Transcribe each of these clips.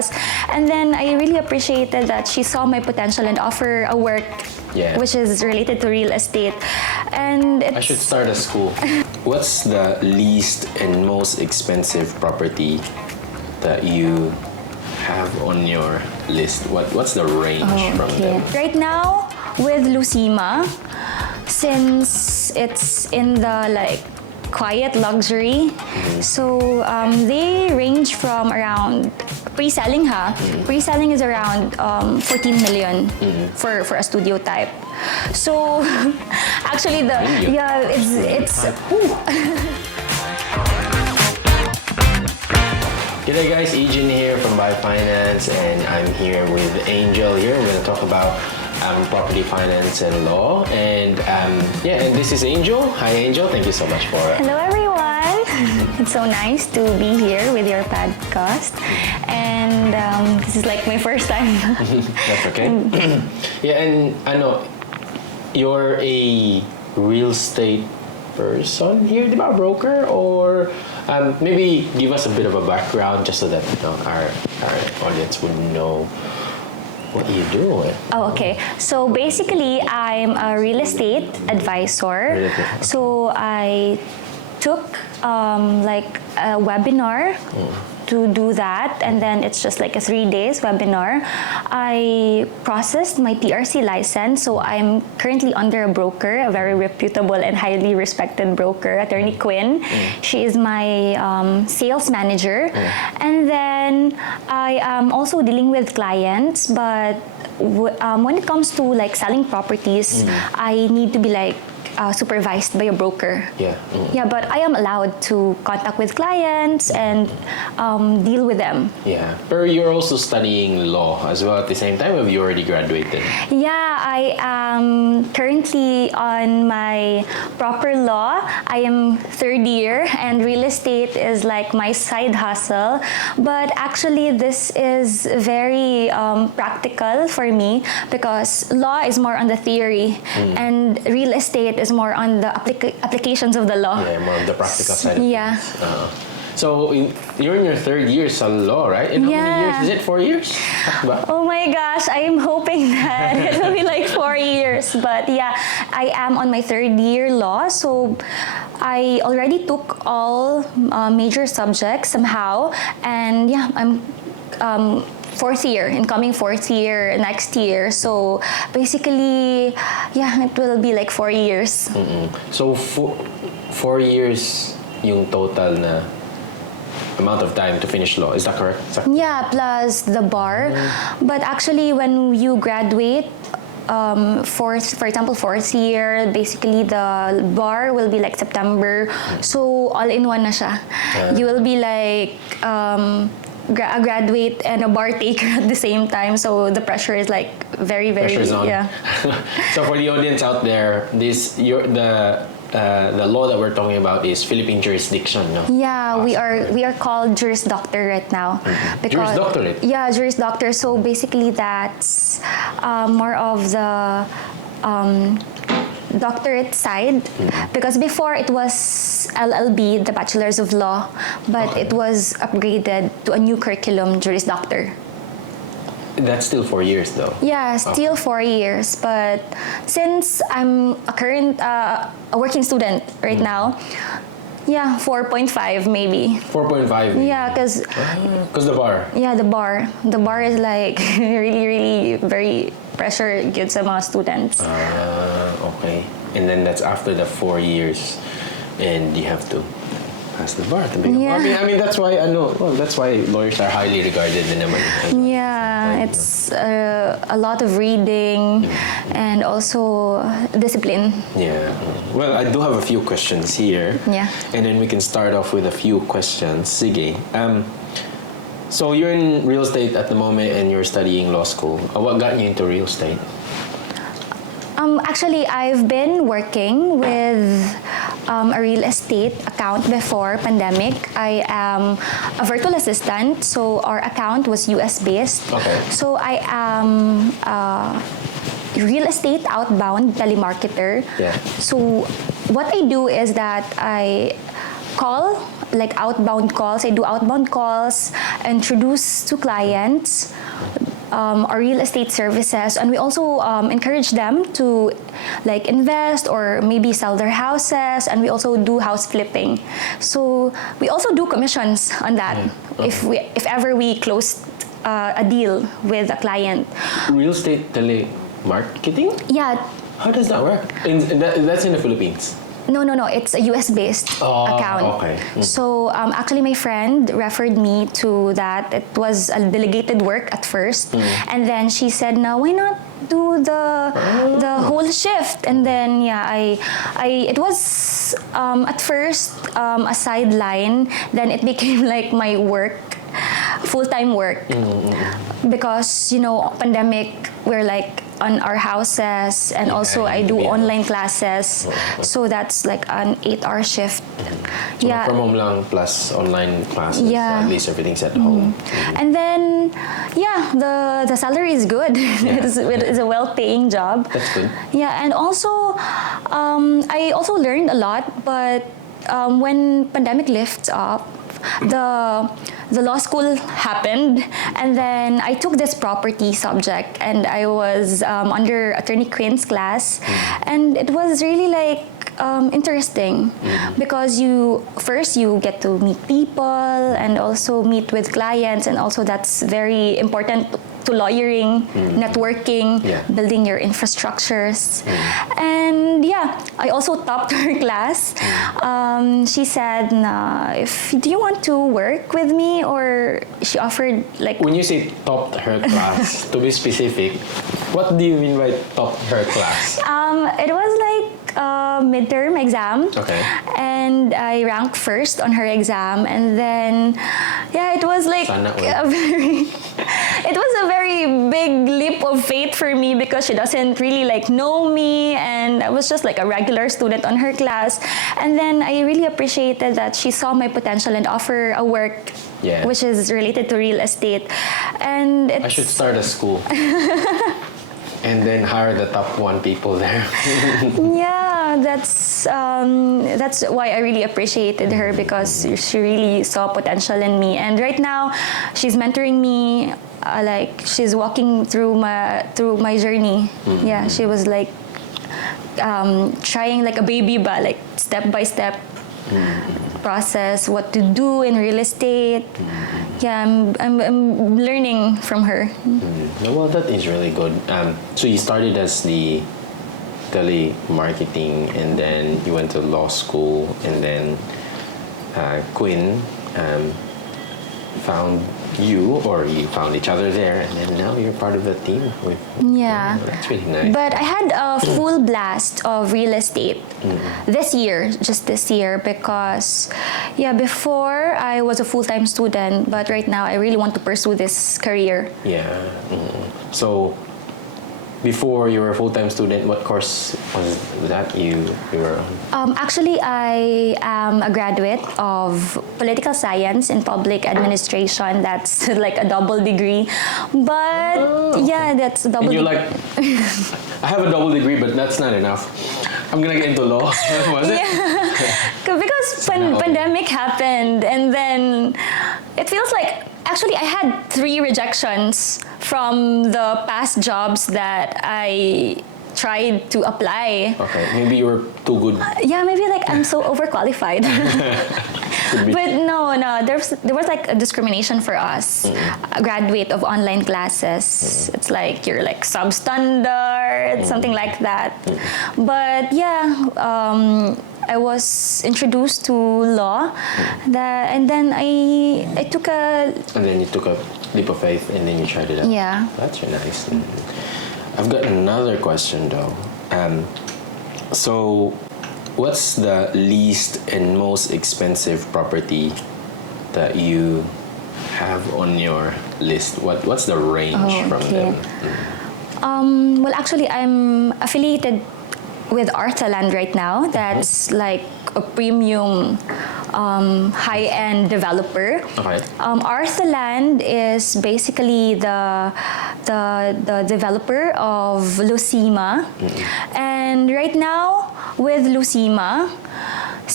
us. And then I really appreciated that she saw my potential and offer a work which is related to real estate. And I should start a school. What's the least and most expensive property that you have on your list? What's the range from them? Right now with Lucima, since it's in the like quiet luxury, so they range from around pre-selling pre-selling is around 14 million for a studio type. So actually it's G'day guys, Egen here from Buy Finance, and I'm here with Angel here. We're gonna talk about property finance and law, and and this is Angel. Hi Angel, thank you so much for Hello everyone. It's so nice to be here with your podcast, and this is like my first time. That's okay. And I know you're a real estate person here, di ba? Broker, or maybe give us a bit of a background just so that our audience would know what you do. Oh, okay. So basically, I'm a real estate advisor. So I took like a webinar to do that, and then it's just like a 3 days webinar. I processed my TRC license, so I'm currently under a broker, a very reputable and highly respected broker, Attorney Quinn. She is my sales manager. And then I am also dealing with clients, but when it comes to like selling properties, I need to be like supervised by a broker. Yeah, but I am allowed to contact with clients and deal with them. Yeah, but you're also studying law as well at the same time, or have you already graduated? Yeah, I am currently on my proper law. I am third year, and real estate is like my side hustle. But actually, this is very practical for me because law is more on the theory, and real estate is more on the applications of the law. Yeah, more on the practical side of things. So you're in your third year sa law, right? And how many years is it? 4 years? Oh my gosh, I am hoping that it will be like 4 years. But yeah, I am on my third year law. So I already took all major subjects somehow. And yeah, I'm fourth year, incoming fourth year next year. So basically, yeah, it will be like 4 years. So 4 years yung total na amount of time to finish law, is that correct? Yeah, plus the bar. But actually, when you graduate, for example, fourth year, basically the bar will be like September. So all in one na siya. You will be like a graduate and a bar taker at the same time. So the pressure is like very, very pressure's on. Yeah. So for the audience out there, the law that we're talking about is Philippine jurisdiction, no? Yeah, we are called Juris Doctor right now. Juris Doctorate? Yeah, Juris Doctor. So basically that's more of the doctorate side, because before it was LLB, the Bachelor's of Law, but it was upgraded to a new curriculum, Juris Doctor. That's still 4 years though. Yeah, still 4 years. But since I'm a current a working student right now, yeah, 4.5 maybe. 4.5. Yeah, because the bar. Yeah, the bar is like really very pressure good sa mga students. Okay. And then that's after the 4 years, and you have to pass the bar to become. I mean that's why I know. Well, that's why lawyers are highly regarded din naman. Yeah, it's a lot of reading and also discipline. Yeah. Well, I do have a few questions here. Yeah. And then we can start off with a few questions. Sige. So you're in real estate at the moment and you're studying law school. What got you into real estate? Actually, I've been working with a real estate account before pandemic. I am a virtual assistant, so our account was US-based. Okay. So I am real estate outbound telemarketer. Yeah. So what I do is that I call, like outbound calls. I do outbound calls, introduce to clients our real estate services, and we also encourage them to like invest or maybe sell their houses, and we also do house flipping. So we also do commissions on that if ever we close a deal with a client. Real estate telemarketing? Yeah. How does that work? That's in the Philippines. No. It's a US-based account. Okay. So actually, my friend referred me to that. It was a delegated work at first, and then she said, "Now, why not do the whole shift?" And then it was at first a sideline. Then it became like my work, full-time work, because pandemic, we're like on our houses, and also I do online classes, so that's like an 8-hour shift. So from home lang plus online classes. Yeah. At least everything's at home. And then the salary is good. It's a well-paying job. That's good. Yeah, and also I also learned a lot, but when pandemic lifts up, the law school happened, and then I took this property subject, and I was under Attorney Quinn's class, and it was really like interesting because you get to meet people and also meet with clients, and also that's very important to lawyering, networking, building your infrastructures. And I also topped her class. She said, do you want to work with me? Or she offered like... When you say topped her class, to be specific, what do you mean by topped her class? It was like a midterm exam. Okay. And I ranked first on her exam. And then, it was like it was a very big leap of faith for me because she doesn't really like know me, and I was just like a regular student on her class. And then I really appreciated that she saw my potential and offer a work which is related to real estate. And I should start a school. And then hire the top 1 people there. That's why I really appreciated her, because she really saw potential in me. And right now, she's mentoring me. Like she's walking through my journey. She was like trying like a baby, but like step by step process what to do in real estate. I'm learning from her. Well, that is really good. So you started as the telemarketing, and then you went to law school, and then Quinn found you, or you found each other there, and then now you're part of the team. That's really nice. But I had a full blast of real estate this year, because before I was a full-time student, but right now I really want to pursue this career. So before you were a full-time student, what course was that you were on? Actually, I am a graduate of political science and public administration. That's like a double degree. But that's a double degree. And you're like, I have a double degree, but that's not enough. I'm gonna get into law. Was it? Because pandemic happened, and then it feels like actually I had 3 rejections from the past jobs that I tried to apply. Okay, maybe you were too good. Maybe like I'm so overqualified. But no, there was like a discrimination for us, a graduate of online classes. It's like you're like substandard, something like that. But I was introduced to law, and then I took a... And then you took a leap of faith, and then you tried it out. Yeah. That's really nice. I've got another question though. So, what's the least and most expensive property that you have on your list? What's the range from them? Well, actually, I'm affiliated with Arthaland right now. That's like a premium high-end developer. Okay. Arthaland is basically the developer of Lucima. And right now with Lucima,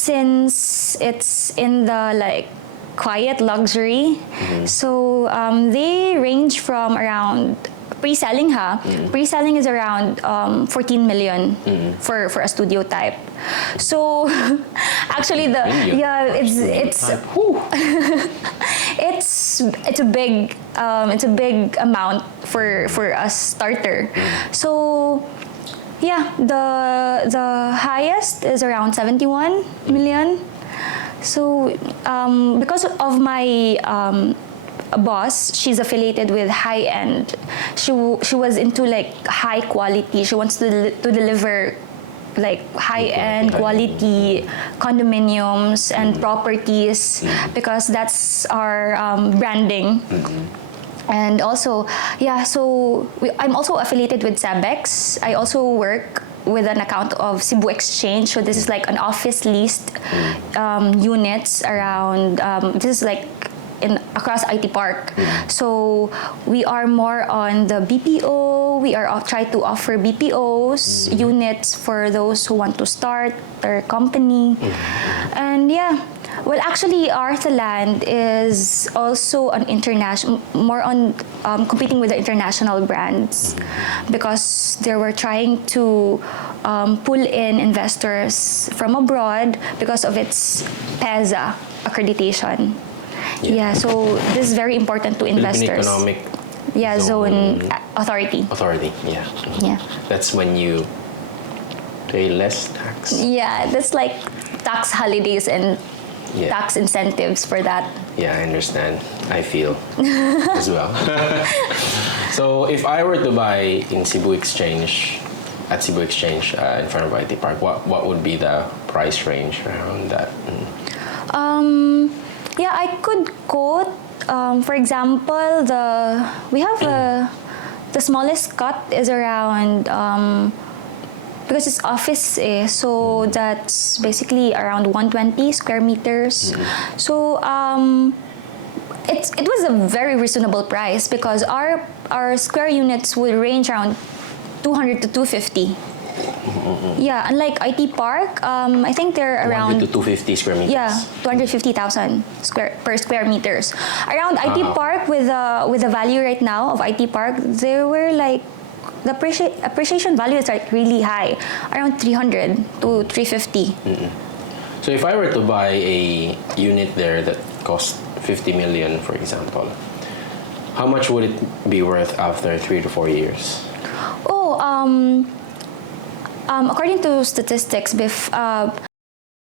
since it's in the like quiet luxury, so they range from around pre-selling pre-selling is around 14 million for a studio type. So actually it's a big amount for a starter. So yeah, the highest is around 71 million. So because of my boss, she's affiliated with high end. She was into like high quality. She wants to deliver like high end quality condominiums and properties because that's our branding. And also, yeah, so I'm also affiliated with Sabex. I also work with an account of Cebu Exchange. So this is like an office leased units around, this is like across IT Park. So we are more on the BPO. We are try to offer BPOs, units for those who want to start their company. And yeah, well, actually, Arthaland is also an international, more on competing with the international brands because they were trying to pull in investors from abroad because of its PEZA accreditation. Yeah, so this is very important to investors. Philippine Economic Zone Authority. Authority, yeah. That's when you pay less tax. Yeah, that's like tax holidays and tax incentives for that. Yeah, I understand. I feel as well. So if I were to buy in Cebu Exchange, at Cebu Exchange in front of IT Park, what would be the price range around that? Yeah, I could quote, for example, we have the smallest cut is around, because it's office, so that's basically around 120 square meters. So it was a very reasonable price because our square units would range around 200 to 250. Yeah, unlike IT Park, I think they're around 100 to 250 square meters. Yeah, 250,000 per square meters. Around IT Park with the value right now of IT Park, there were like the appreciation value is like really high, around 300 to 350. So if I were to buy a unit there that cost 50 million, for example, how much would it be worth after 3 to 4 years? According to statistics,